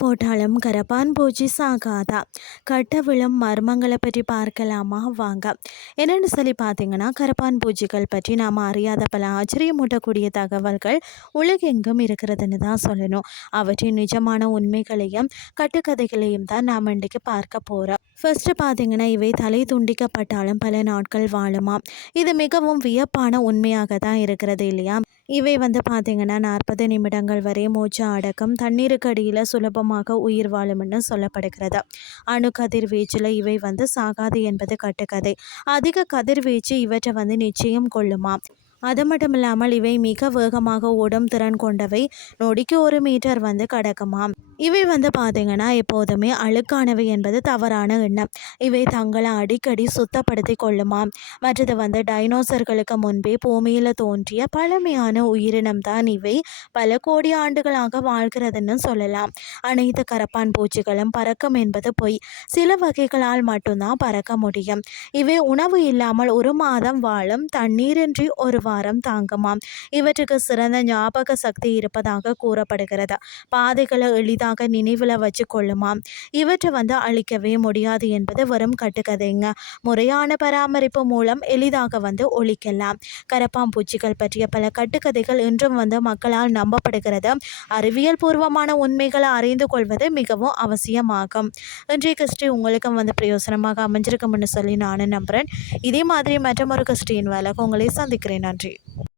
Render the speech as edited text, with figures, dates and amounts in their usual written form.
போட்டாலும் கரப்பான் பூச்சி சாகாதா? கட்ட விழும் மர்மங்களை பற்றி பார்க்கலாமா வாங்க. என்னென்னு சொல்லி பார்த்தீங்கன்னா, கரப்பான் பூச்சிகள் பற்றி நாம் அறியாத பல ஆச்சரியமூட்டக்கூடிய தகவல்கள் உலகெங்கும் இருக்கிறதுன்னு தான் சொல்லணும். அவற்றின் நிஜமான உண்மைகளையும் கட்டுக்கதைகளையும் தான் நாம் இன்றைக்கு பார்க்க போகிறோம். ஃபர்ஸ்ட் பார்த்தீங்கன்னா, இவை தலை துண்டிக்கப்பட்டாலும் பல நாட்கள் வாழுமாம். இது மிகவும் வியப்பான உண்மையாக தான் இருக்கிறது இல்லையா? இவை பார்த்தீங்கன்னா 40 நிமிடங்கள் வரை மூச்சு அடக்கம் தண்ணீருக்கு அடியில் சுலபமாக உயிர் வாழும்னு சொல்லப்படுகிறது. அணு கதிர்வீச்சில் இவை சாகாது என்பது கட்டுக்கதை. அதிக கதிர்வீச்சு இவற்றை நிச்சயம் கொள்ளுமாம். அது மட்டும் இல்லாமல் இவை மிக வேகமாக ஓடும் திறன் கொண்டவை. நொடிக்கு 1 மீட்டர் கடக்குமாம். இவை பார்த்தீங்கன்னா எப்போதுமே அழுக்கானவை என்பது தவறான எண்ணம். இவை தங்களை அடிக்கடி சுத்தப்படுத்தி கொள்ளுமாம். மற்றது டைனோசர்களுக்கு முன்பே பூமியில் தோன்றிய பழமையான உயிரினம் தான் இவை. பல கோடி ஆண்டுகளாக வாழ்கிறதுன்னு சொல்லலாம். அனைத்து கரப்பான் பூச்சிகளும் பறக்கும் என்பது பொய். சில வகைகளால் மட்டும்தான் பறக்க முடியும். இவை உணவு இல்லாமல் 1 மாதம் வாழும். தண்ணீரின்றி 1 வாரம் தாங்குமாம். இவற்றுக்கு சிறந்த ஞாபக சக்தி இருப்பதாக கூறப்படுகிறது. பாதைகளை எளிதாக நினைவில் வச்சு கொள்ளுமாம். இவற்றை அழிக்கவே முடியாது என்பது வெறும் கட்டுக்கதைங்க. முறையான பராமரிப்பு மூலம் எளிதாக ஒழிக்கலாம். கரப்பாம்பூச்சிகள் பற்றிய பல கட்டுக்கதைகள் இன்றும் மக்களால் நம்பப்படுகிறது. அறிவியல் பூர்வமான உண்மைகளை அறிந்து கொள்வது மிகவும் அவசியமாகும். இன்றைய கிறிஸ்டி உங்களுக்கும் பிரயோசனமாக அமைஞ்சிருக்கும்னு சொல்லி நானும் நம்புகிறேன். இதே மாதிரி மற்றொரு கிறிஸ்டியின் வேலைக்கு உங்களை சந்திக்கிறேன். நன்றி.